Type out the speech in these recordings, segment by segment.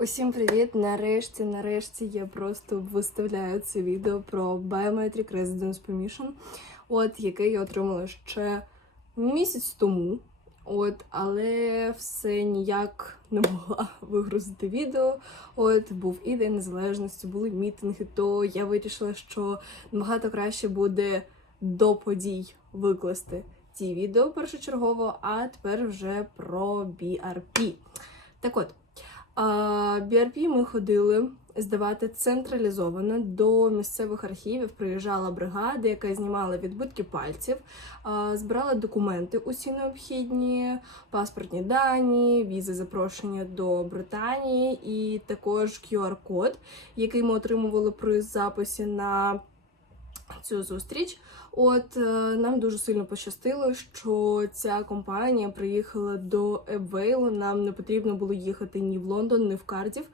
Усім привіт! Нарешті, нарешті я просто виставляю це відео про Biometric Residence Permission, от яке я отримала ще місяць тому. От, але все ніяк не могла вигрузити відео. От був і День Незалежності, були мітинги, то я вирішила, що набагато краще буде до подій викласти ті відео першочергово, а тепер вже про BRP. Так от. А, BRP ми ходили здавати централізовано до місцевих архівів. Приїжджала бригада, яка знімала відбитки пальців, збирала документи усі необхідні, паспортні дані, візи запрошення до Британії, і також QR-код, який ми отримували при записі на цю зустріч. От е, нам дуже сильно пощастило, що ця компанія приїхала до Ебвейлу. Нам не потрібно було їхати ні в Лондон, ні в Кардів,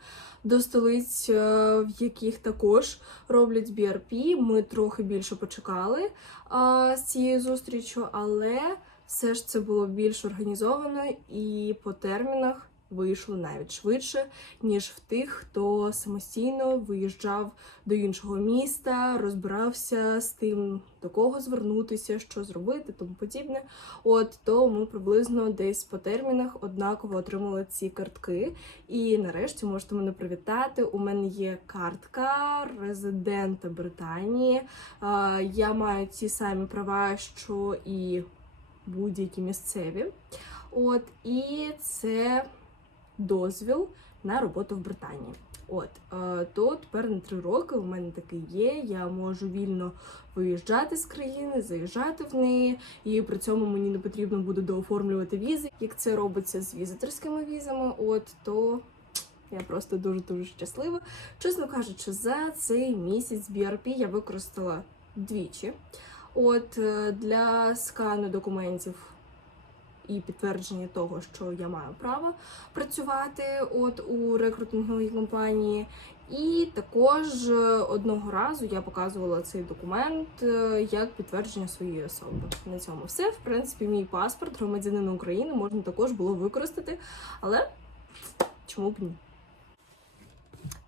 до столиць, е, в яких також роблять BRP. Ми трохи більше почекали а, з цією зустрічю, але все ж це було більш організовано і по термінах вийшло навіть швидше, ніж в тих, хто самостійно виїжджав до іншого міста, розбирався з тим, до кого звернутися, що зробити, тому подібне. От то ми приблизно десь по термінах однаково отримали ці картки. І нарешті можете мене привітати. У мене є картка резидента Британії. Я маю ті самі права, що і будь-які місцеві. От, і це дозвіл на роботу в Британії. От е, то тепер на три роки у мене таке є. Я можу вільно виїжджати з країни, заїжджати в неї, і при цьому мені не потрібно буде дооформлювати візи. Як це робиться з візиторськими візами, от то я просто дуже дуже щаслива. Чесно кажучи, за цей місяць BRP я використала двічі. От е, для скану документів і підтвердження того, що я маю право працювати от у рекрутинговій компанії. І також е, одного разу я показувала цей документ е, як підтвердження своєї особи. На цьому все. В принципі, мій паспорт громадянина України можна також було використати, але чому б ні?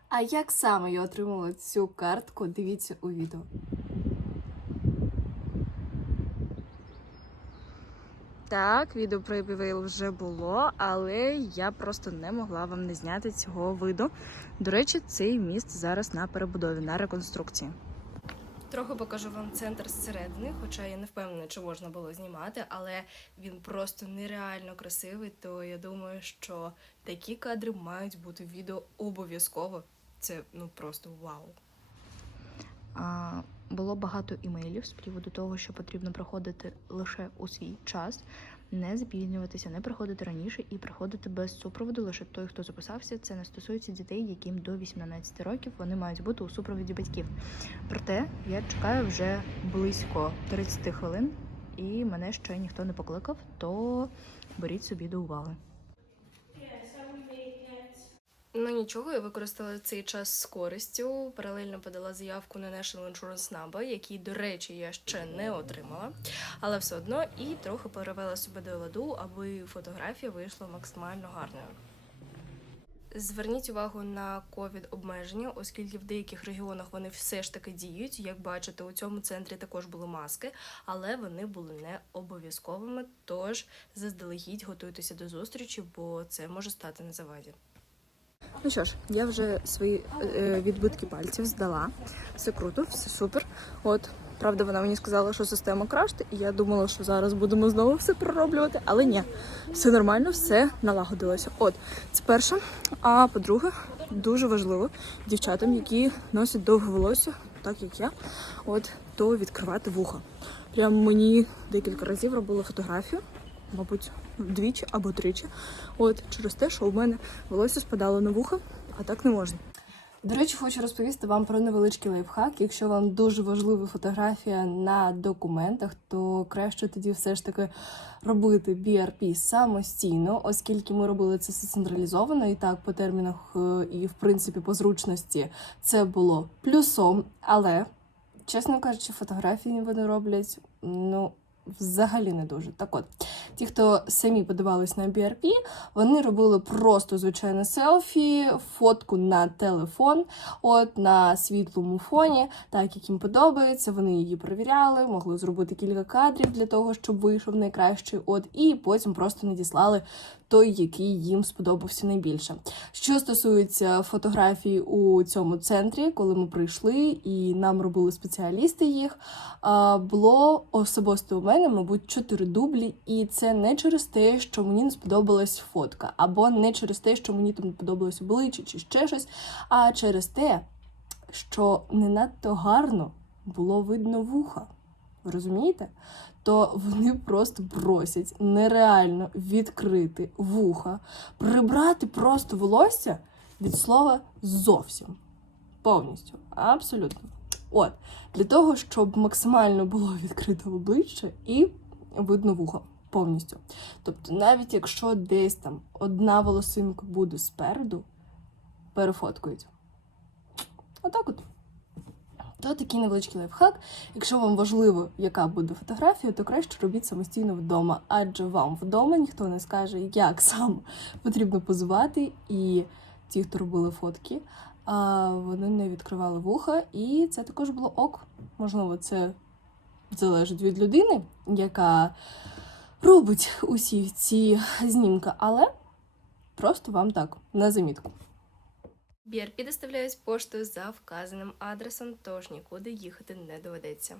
А як саме я отримала цю картку? Дивіться у відео. Так, відео про Епівейл вже було, але я просто не могла вам не зняти цього виду. До речі, цей міст зараз на перебудові, на реконструкції. Трохи покажу вам центр зсередини, хоча я не впевнена, чи можна було знімати, але він просто нереально красивий. То я думаю, що такі кадри мають бути в відео обов'язково. Це ну просто вау. А, було багато імейлів з приводу того, що потрібно приходити лише у свій час, не запізнюватися, не приходити раніше і приходити без супроводу. Лише той, хто записався. Це не стосується дітей, яким до 18 років вони мають бути у супроводі батьків. Проте я чекаю вже близько 30 хвилин, і мене ще ніхто не покликав, то беріть собі до уваги. Ну нічого, я використала цей час з користю. Паралельно подала заявку на National Insurance Number, який, до речі, я ще не отримала, але все одно і трохи перевела себе до ладу, аби фотографія вийшла максимально гарною. Зверніть увагу на ковід обмеження, оскільки в деяких регіонах вони все ж таки діють. Як бачите, у цьому центрі також були маски, але вони були не обов'язковими. Тож заздалегідь готуйтеся до зустрічі, бо це може стати на заваді. Ну що ж, я вже свої е, відбитки пальців здала. Все круто, все супер. От, правда, вона мені сказала, що система крашти, і я думала, що зараз будемо знову все пророблювати, але ні, все нормально, все налагодилося. От, це перше. А по-друге, дуже важливо дівчатам, які носять довге волосся, так як я, от, то відкривати вуха. Прямо мені декілька разів робила фотографію мабуть, двічі або тричі. От через те, що у мене волосся спадало на вуха, а так не можна. До речі, хочу розповісти вам про невеличкий лайфхак. Якщо вам дуже важлива фотографія на документах, то краще тоді все ж таки робити BRP самостійно, оскільки ми робили це все централізовано і так по термінах е, і в принципі по зручності це було плюсом. Але чесно кажучи, фотографії вони роблять ну взагалі не дуже. Так от, ті, хто самі подавались на BRP, вони робили просто звичайне селфі, фотку на телефон, от на світлому фоні, так як їм подобається. Вони її перевіряли, могли зробити кілька кадрів для того, щоб вийшов найкращий. От і потім просто надіслали той, який їм сподобався найбільше. Що стосується фотографій у цьому центрі, коли ми прийшли і нам робили спеціалісти їх, було особисто у мене, мабуть, чотири дублі, і це не через те, що мені не сподобалась фотка, або не через те, що мені там не подобалось обличчя чи ще щось, а через те, що не надто гарно було видно вуха. Розумієте? То вони просто просять нереально відкрити вуха, прибрати просто волосся від слова зовсім. Повністю. Абсолютно. От, для того, щоб максимально було відкрите обличчя і видно вухо повністю. Тобто, навіть якщо десь там одна волосинка буде спереду, перефоткують. Отак от. То такий невеличкий лайфхак. Якщо вам важливо, яка буде фотографія, то краще робіть самостійно вдома, адже вам вдома ніхто не скаже, як сам потрібно позувати. І ті, хто робили фотки, вони не відкривали вуха, і це також було ок. Можливо, це залежить від людини, яка робить усі ці знімки, але просто вам так на замітку. Бір, підоставляюсь поштою за вказаним адресом, тож нікуди їхати не доведеться.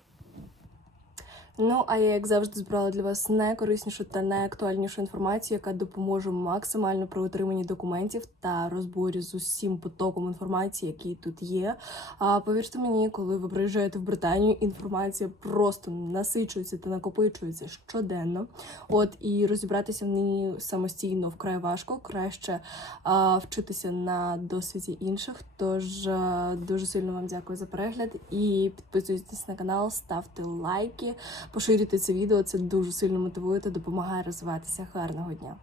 Ну, а я, як завжди, збирала для вас найкориснішу та найактуальнішу інформацію, яка допоможе максимально при отриманні документів та розборі з усім потоком інформації, який тут є. А повірте мені, коли ви приїжджаєте в Британію, інформація просто насичується та накопичується щоденно. От і розібратися в ній самостійно вкрай важко, краще а, вчитися на досвіді інших. Тож дуже сильно вам дякую за перегляд і підписуйтесь на канал, ставте лайки, поширюйте це відео. Це дуже сильно мотивує та допомагає розвиватися. Гарного дня!